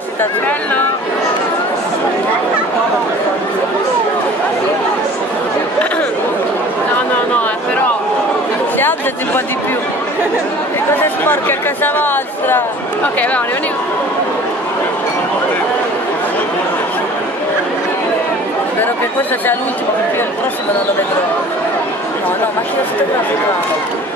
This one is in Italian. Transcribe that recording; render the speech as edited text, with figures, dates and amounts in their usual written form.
citazione. Bello! No, però... Si alzati un po' di più. Che cosa sporca a casa vostra? Ok, va, ne Spero che questa sia l'ultima, perché io il prossimo non lo vedrò. No, macchina fotografica.